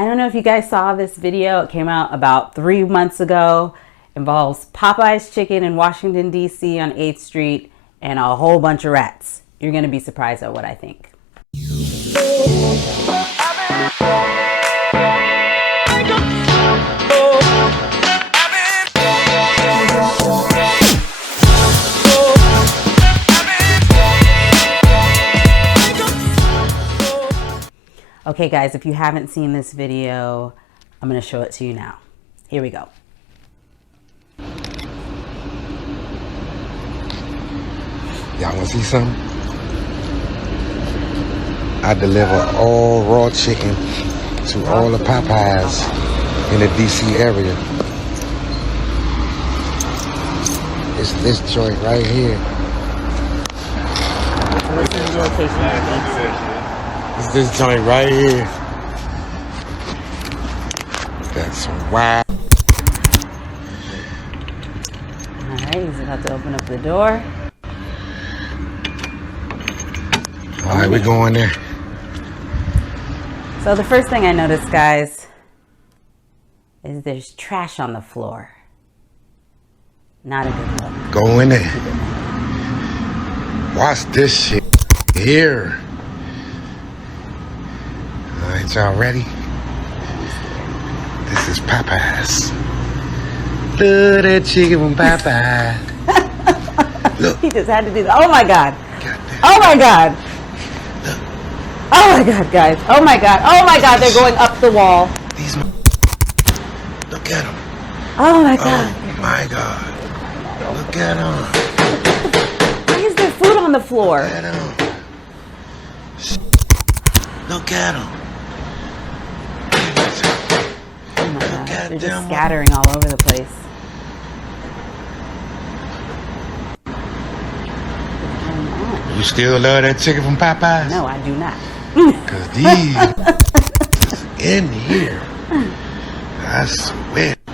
I don't know if you guys saw this video. It came out about 3 months ago. Involves Popeyes chicken in Washington, D.C. on 8th Street and a whole bunch of rats. You're going to be surprised at what I think. Okay guys, if you haven't seen this video, I'm going to show it to you now. Here we go. Y'all want to see something? I deliver all raw chicken to all the Popeyes in the DC area. It's this joint right here. This is the location of It's this joint right here. That's wild. Alright, he's about to open up the door. Alright, we're going there. So the first thing I noticed, guys, is there's trash on the floor. Not a good look. Go in there. Watch this shit here. Alright, y'all ready? This is Popeyes. Look that chicken from Popeye. Look. He just had to do that. Oh my God. Oh my God. Look. Oh my God, guys. Oh my God. Oh my God. They're going up the wall. These. Look at them. Oh my God. Oh my God. Look at them. Why is there food on the floor? Look at them. Look at them. Oh my God. They're just scattering all over the place. You still love that chicken from Popeyes? No, I do not. Because these is in here. I swear. Oh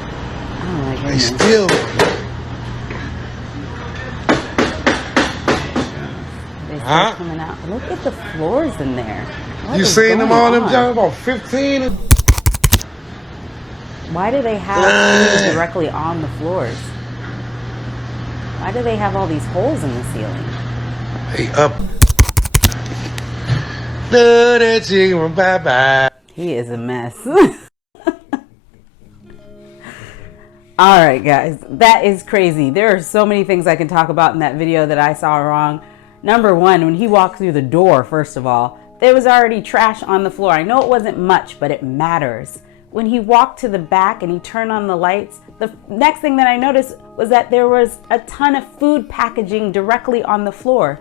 my They goodness. still. They're still Huh? coming out. Look at the floors in there. What You is seen them going all them on? jobs? About 15? Why do they have food directly on the floors? Why do they have all these holes in the ceiling? Hey, up. Love that chicken from Popeye. He is a mess. All right, guys, that is crazy. There are so many things I can talk about in that video that I saw wrong. Number one, when he walked through the door, first of all, there was already trash on the floor. I know it wasn't much, but it matters. When he walked to the back and he turned on the lights, the next thing that I noticed was that there was a ton of food packaging directly on the floor.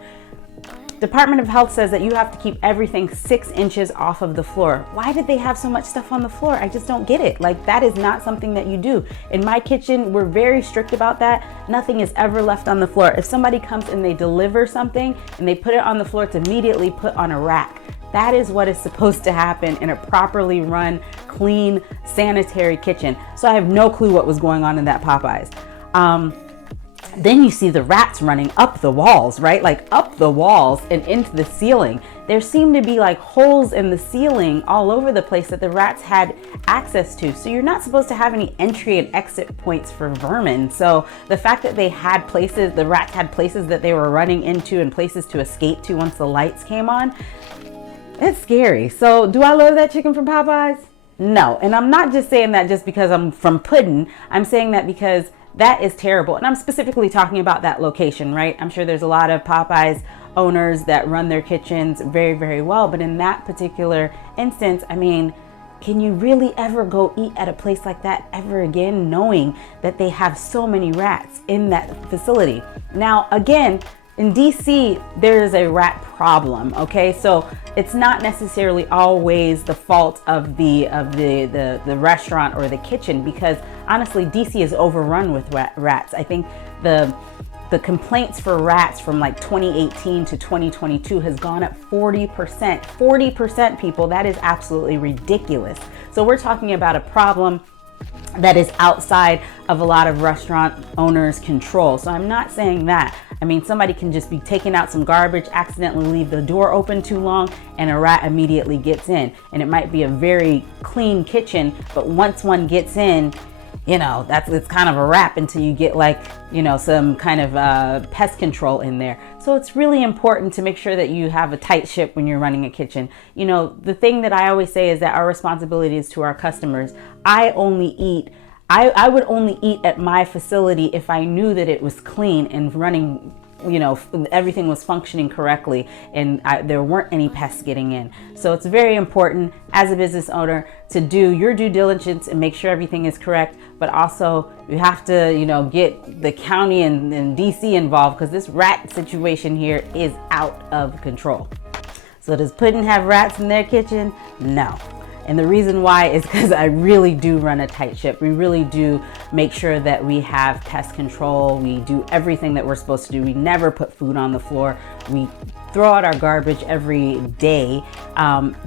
Department of Health says that you have to keep everything 6 inches off of the floor. Why did they have so much stuff on the floor? I just don't get it. Like, that is not something that you do. In my kitchen, we're very strict about that. Nothing is ever left on the floor. If somebody comes and they deliver something and they put it on the floor, it's immediately put on a rack. That is what is supposed to happen in a properly run, clean, sanitary kitchen. So I have no clue what was going on in that Popeyes. Then you see the rats running up the walls, right? Like up the walls and into the ceiling. There seemed to be like holes in the ceiling all over the place that the rats had access to. So you're not supposed to have any entry and exit points for vermin. So the fact that they had places, the rats had places that they were running into and places to escape to once the lights came on, it's scary. So do I love that chicken from Popeyes? No. And I'm not just saying that just because I'm from Puddin. I'm saying that because that is terrible. And I'm specifically talking about that location, right? I'm sure there's a lot of Popeyes owners that run their kitchens very, very well. But in that particular instance, I mean, can you really ever go eat at a place like that ever again, knowing that they have so many rats in that facility? Now, again, in DC, there is a rat problem, okay? So it's not necessarily always the fault of the restaurant or the kitchen, because honestly, DC is overrun with rats. I think the complaints for rats from like 2018 to 2022 has gone up 40%. 40%, people, that is absolutely ridiculous. So we're talking about a problem that is outside of a lot of restaurant owners' control. So I'm not saying that. I mean, somebody can just be taking out some garbage, accidentally leave the door open too long, and a rat immediately gets in. And it might be a very clean kitchen, but once one gets in, you know, it's kind of a wrap until you get like, you know, some kind of pest control in there. So it's really important to make sure that you have a tight ship when you're running a kitchen. You know, the thing that I always say is that our responsibility is to our customers. I would only eat at my facility if I knew that it was clean and running, you know, everything was functioning correctly and there weren't any pests getting in. So it's very important as a business owner to do your due diligence and make sure everything is correct, but also you have to, you know, get the county and DC involved, because this rat situation here is out of control. So does Puddin have rats in their kitchen? No. And the reason why is because I really do run a tight ship. We really do make sure that we have pest control. We do everything that we're supposed to do. We never put food on the floor. We throw out our garbage every day.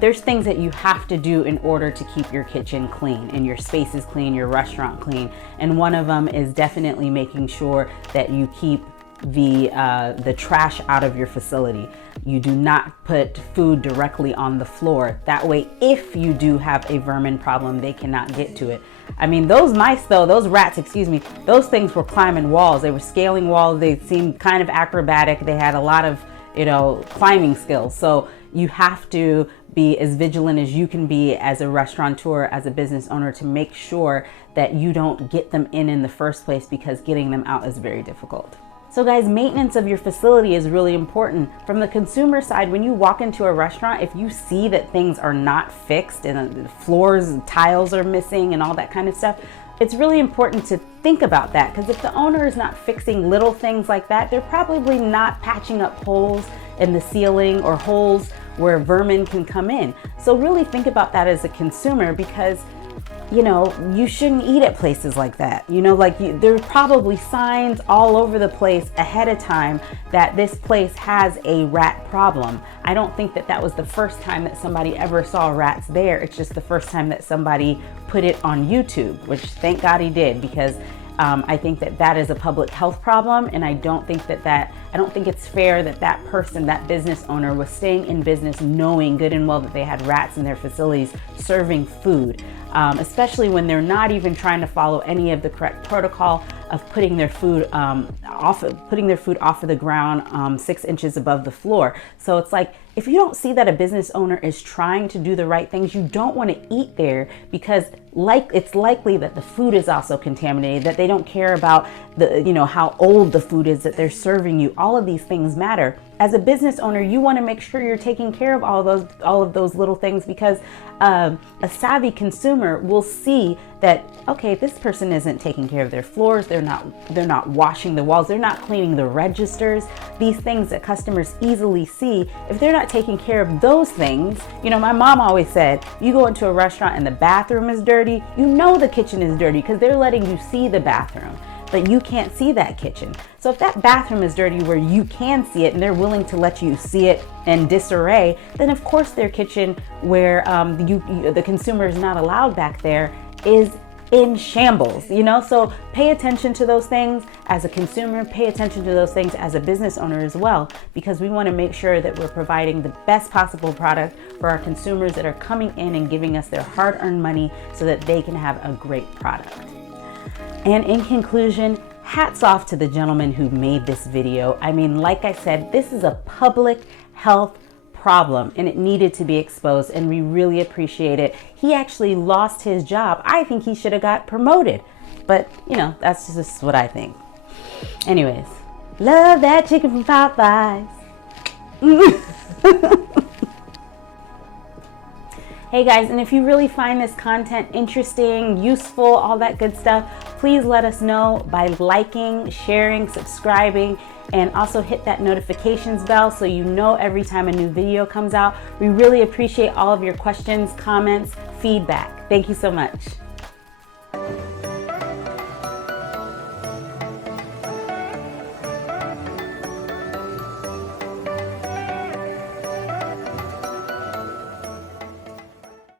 There's things that you have to do in order to keep your kitchen clean and your spaces clean, your restaurant clean. And one of them is definitely making sure that you keep the trash out of your facility. You do not put food directly on the floor. That way, if you do have a vermin problem, they cannot get to it. I mean, those mice though, those rats, excuse me, those things were climbing walls. They were scaling walls. They seemed kind of acrobatic. They had a lot of, you know, climbing skills. So you have to be as vigilant as you can be as a restaurateur, as a business owner, to make sure that you don't get them in the first place, because getting them out is very difficult. So guys, maintenance of your facility is really important. From the consumer side, when you walk into a restaurant, if you see that things are not fixed and the floors and tiles are missing and all that kind of stuff, it's really important to think about that, because if the owner is not fixing little things like that, they're probably not patching up holes in the ceiling or holes where vermin can come in. So really think about that as a consumer, because you know, you shouldn't eat at places like that. You know, like there are probably signs all over the place ahead of time that this place has a rat problem. I don't think that that was the first time that somebody ever saw rats there. It's just the first time that somebody put it on YouTube, which thank God he did, because I think that that is a public health problem, and I don't think it's fair that that person, that business owner, was staying in business knowing good and well that they had rats in their facilities serving food, especially when they're not even trying to follow any of the correct protocol of putting their food off of the ground 6 inches above the floor. So it's like, if you don't see that a business owner is trying to do the right things, you don't want to eat there, because it's likely that the food is also contaminated, that they don't care about the, you know, how old the food is that they're serving you. All of these things matter. As a business owner, you want to make sure you're taking care of all of those little things, because a savvy consumer will see that, okay, this person isn't taking care of their floors, they're not washing the walls, they're not cleaning the registers. These things that customers easily see, if they're not taking care of those things, you know, my mom always said, you go into a restaurant and the bathroom is dirty, you know the kitchen is dirty, because they're letting you see the bathroom, but you can't see that kitchen. So if that bathroom is dirty where you can see it and they're willing to let you see it in disarray, then of course their kitchen, where the consumer is not allowed back there, is in shambles, you know? So pay attention to those things as a consumer, pay attention to those things as a business owner as well, because we want to make sure that we're providing the best possible product for our consumers that are coming in and giving us their hard-earned money so that they can have a great product. And in conclusion, hats off to the gentleman who made this video. I mean, like I said, this is a public health problem and it needed to be exposed, and we really appreciate it. He actually lost his job. I think he should have got promoted, but you know, that's just what I think. Anyways, love that chicken from Popeyes. Hey guys, and if you really find this content interesting, useful, all that good stuff, please let us know by liking, sharing, subscribing, and also hit that notifications bell so you know every time a new video comes out. We really appreciate all of your questions, comments, feedback. Thank you so much.